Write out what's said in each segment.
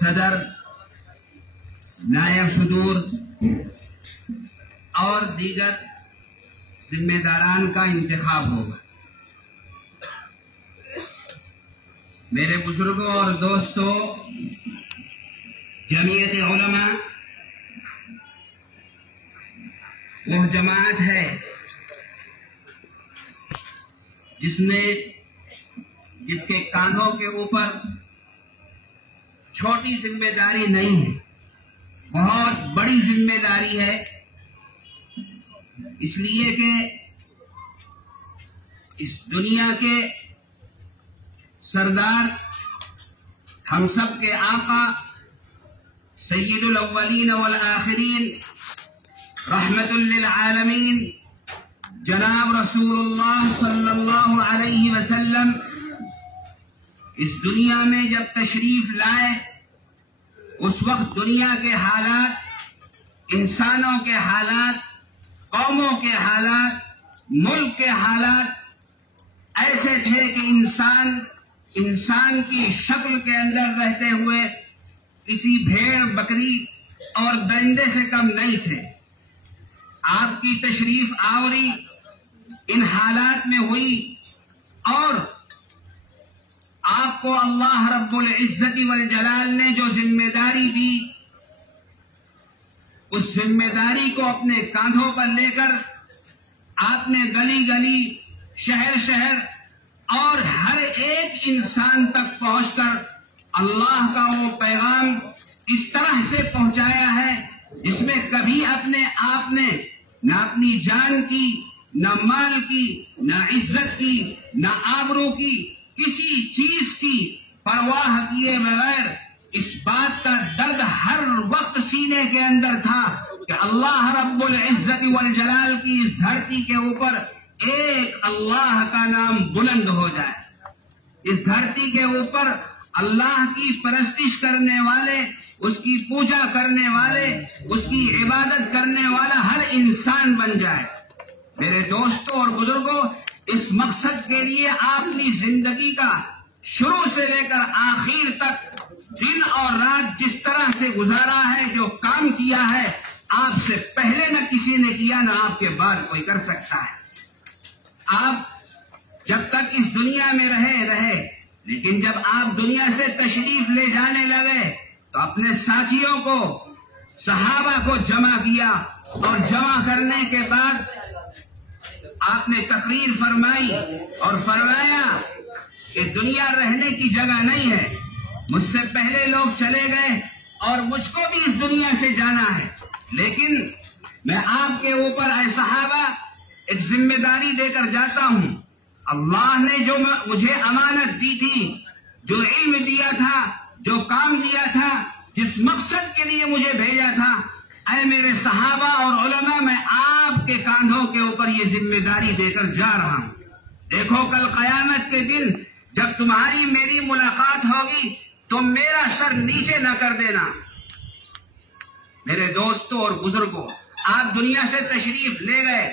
صدر، نائب صدور اور دیگر ذمہ داران کا انتخاب ہوگا۔ میرے بزرگوں اور دوستوں، جمعیت علماء وہ جماعت ہے جس کے کاندھوں کے اوپر چھوٹی ذمہ داری نہیں ہے، بہت بڑی ذمہ داری ہے، اس لیے کہ اس دنیا کے سردار، ہم سب کے آقا، سید الاولین والآخرین، رحمت للعالمین، جناب رسول اللہ صلی اللہ علیہ وسلم اس دنیا میں جب تشریف لائے، اس وقت دنیا کے حالات، انسانوں کے حالات، قوموں کے حالات، ملک کے حالات ایسے تھے کہ انسان کی شکل کے اندر رہتے ہوئے کسی بھیڑ، بکری اور درندے سے کم نہیں تھے۔ آپ کی تشریف آوری ان حالات میں ہوئی اور آپ کو اللہ رب العزت والجلال نے جو ذمہ داری دی، اس ذمہ داری کو اپنے کاندھوں پر لے کر آپ نے گلی گلی، شہر شہر اور ہر ایک انسان تک پہنچ کر اللہ کا وہ پیغام اس طرح سے پہنچایا ہے جس میں کبھی اپنے آپ نے نہ اپنی جان کی، نہ مال کی، نہ عزت کی، نہ آبرو کی، کسی چیز کی پرواہ کیے بغیر اس بات کا درد ہر وقت سینے کے اندر تھا کہ اللہ رب العزت والجلال کی اس دھرتی کے اوپر ایک اللہ کا نام بلند ہو جائے۔ اس دھرتی کے اوپر اللہ کی پرستش کرنے والے، اس کی پوجا کرنے والے، اس کی عبادت کرنے والا ہر انسان بن جائے۔ میرے دوستوں اور بزرگوں، اس مقصد کے لیے آپ اپنی زندگی کا شروع سے لے کر آخر تک دن اور رات جس طرح سے گزارا ہے، جو کام کیا ہے، آپ سے پہلے نہ کسی نے کیا، نہ آپ کے بعد کوئی کر سکتا ہے۔ آپ جب تک اس دنیا میں رہے، لیکن جب آپ دنیا سے تشریف لے جانے لگے تو اپنے ساتھیوں کو، صحابہ کو جمع کیا، اور جمع کرنے کے بعد آپ نے تقریر فرمائی اور فرمایا کہ دنیا رہنے کی جگہ نہیں ہے، مجھ سے پہلے لوگ چلے گئے اور مجھ کو بھی اس دنیا سے جانا ہے، لیکن میں آپ کے اوپر اے صحابہ ایک ذمہ داری دے کر جاتا ہوں۔ اللہ نے جو مجھے امانت دی تھی، جو علم دیا تھا، جو کام دیا تھا، جس مقصد کے لیے مجھے بھیجا تھا، اے میرے صحابہ اور علماء، میں آپ کے کاندھوں کے اوپر یہ ذمہ داری دے کر جا رہا ہوں۔ دیکھو کل قیامت کے دن جب تمہاری میری ملاقات ہوگی تو میرا سر نیچے نہ کر دینا۔ میرے دوستوں اور بزرگوں، آپ دنیا سے تشریف لے گئے،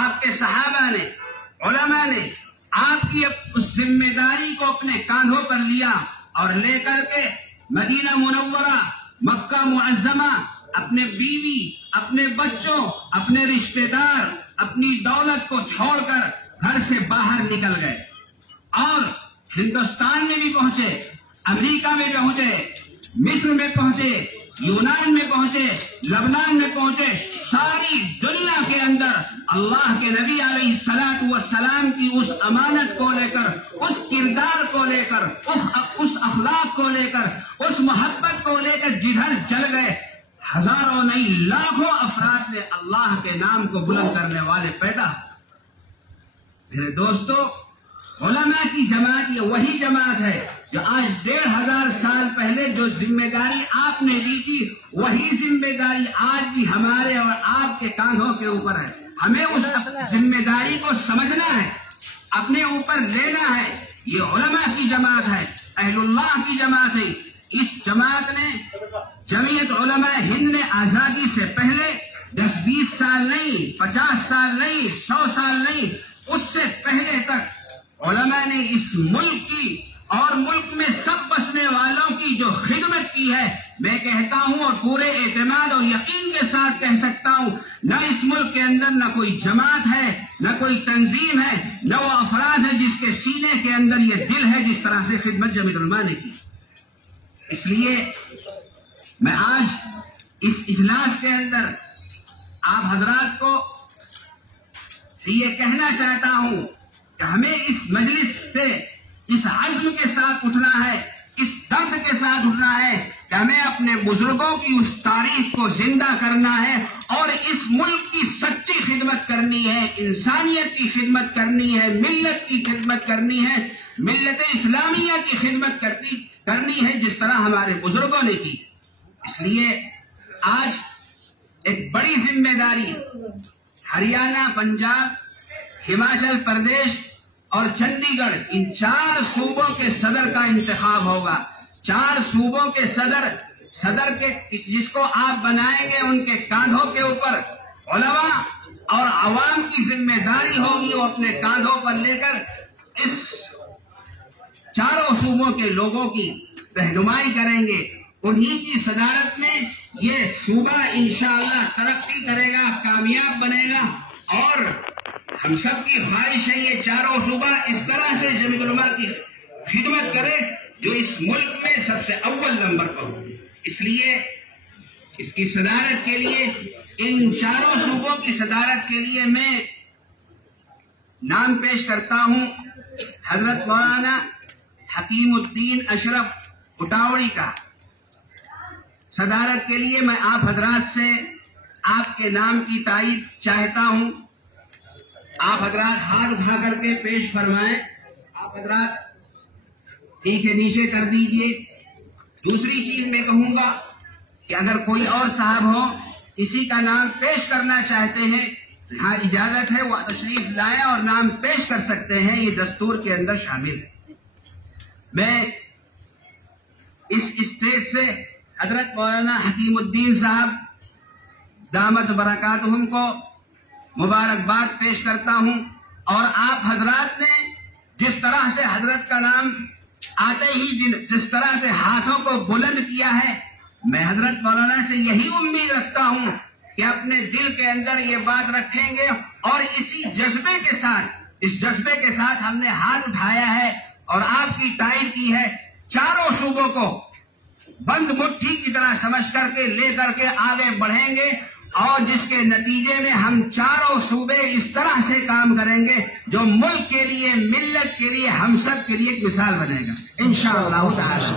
آپ کے صحابہ نے، علماء نے آپ کی اس ذمہ داری کو اپنے کاندھوں پر لیا اور لے کر کے مدینہ منورہ، مکہ معظمہ، اپنے بیوی، اپنے بچوں، اپنے رشتہ دار، اپنی دولت کو چھوڑ کر گھر سے باہر نکل گئے اور ہندوستان میں بھی پہنچے، امریکہ میں پہنچے، مصر میں پہنچے، یونان میں پہنچے، لبنان میں پہنچے، ساری دنیا کے اندر اللہ کے نبی علیہ الصلوۃ والسلام کی اس امانت کو لے کر، اس کردار کو لے کر، اس اخلاق کو لے کر، اس محبت کو لے کر جدھر چل گئے، ہزاروں نہیں لاکھوں افراد نے اللہ کے نام کو بلند کرنے والے پیدا۔ میرے دوستو، علماء کی جماعت یہ وہی جماعت ہے جو آج 1500 سال پہلے جو ذمہ داری آپ نے دی تھی، وہی ذمہ داری آج بھی ہمارے اور آپ کے کاندھوں کے اوپر ہے۔ ہمیں اس ذمہ داری کو سمجھنا ہے، اپنے اوپر لینا ہے۔ یہ علماء کی جماعت ہے، اہل اللہ کی جماعت ہے۔ اس جماعت نے، جمعیت علماء ہند نے آزادی سے پہلے 10-20 سال نہیں، 50 سال نہیں، 100 سال نہیں، اس سے پہلے تک علماء نے اس ملک کی اور ملک میں سب جو خدمت کی ہے، میں کہتا ہوں اور پورے اعتماد اور یقین کے ساتھ کہہ سکتا ہوں، نہ اس ملک کے اندر نہ کوئی جماعت ہے، نہ کوئی تنظیم ہے، نہ وہ افراد ہے جس کے سینے کے اندر یہ دل ہے جس طرح سے خدمت جمعیت العلماء نے کی۔ اس لیے میں آج اس اجلاس کے اندر آپ حضرات کو یہ کہنا چاہتا ہوں کہ ہمیں اس مجلس سے اس عزم کے ساتھ اٹھنا ہے، اس درد کے ساتھ اٹھنا ہے کہ ہمیں اپنے بزرگوں کی اس تاریخ کو زندہ کرنا ہے اور اس ملک کی سچی خدمت کرنی ہے، انسانیت کی خدمت کرنی ہے، ملت کی خدمت کرنی ہے، ملت اسلامیہ کی خدمت کرنی ہے جس طرح ہمارے بزرگوں نے کی۔ اس لیے آج ایک بڑی ذمہ داری ہریانہ، پنجاب، ہماچل پردیش اور چنڈی گڑھ، ان 4 صوبوں کے صدر کا انتخاب ہوگا۔ 4 صوبوں کے صدر کے جس کو آپ بنائیں گے، ان کے کاندھوں کے اوپر علماء اور عوام کی ذمہ داری ہوگی، وہ اپنے کاندھوں پر لے کر اس 4 صوبوں کے لوگوں کی رہنمائی کریں گے۔ انہی کی صدارت میں یہ صوبہ انشاءاللہ ترقی کرے گا، کامیاب بنے گا، اور ہم سب کی خواہش ہے یہ 4 صوبہ اس طرح سے جمعیت العلماء کی خدمت کرے جو اس ملک میں سب سے اول نمبر پر ہو۔ اس لیے اس کی صدارت کے لیے، ان 4 صوبوں کی صدارت کے لیے میں نام پیش کرتا ہوں حضرت مولانا حکیم الدین اشرف اٹاوڑی کا۔ صدارت کے لیے میں آپ حضرات سے آپ کے نام کی تائید چاہتا ہوں۔ آپ حضرات ہاتھ اٹھا کر کے پیش فرمائیں۔ آپ حضرات ٹھیک ہے، نیچے کر دیجئے۔ دوسری چیز میں کہوں گا کہ اگر کوئی اور صاحب ہو اسی کا نام پیش کرنا چاہتے ہیں، ہاں اجازت ہے، وہ تشریف لائیں اور نام پیش کر سکتے ہیں، یہ دستور کے اندر شامل ہے۔ میں اس اسٹیج سے حضرت مولانا حکیم الدین صاحب دامت برکاتہم کو مبارکباد پیش کرتا ہوں، اور آپ حضرات نے جس طرح سے حضرت کا نام آتے ہی جس طرح سے ہاتھوں کو بلند کیا ہے، میں حضرت مولانا سے یہی امید رکھتا ہوں کہ اپنے دل کے اندر یہ بات رکھیں گے، اور اسی جذبے کے ساتھ، اس جذبے کے ساتھ ہم نے ہاتھ اٹھایا ہے اور آپ کی تائید کی ہے۔ 4 صوبوں کو بند مٹھی کی طرح سمجھ کر کے لے کر کے آگے بڑھیں گے، اور جس کے نتیجے میں ہم 4 صوبے اس طرح سے کام کریں گے جو ملک کے لیے، ملت کے لیے، ہم سب کے لیے ایک مثال بنے گا انشاءاللہ تعالی۔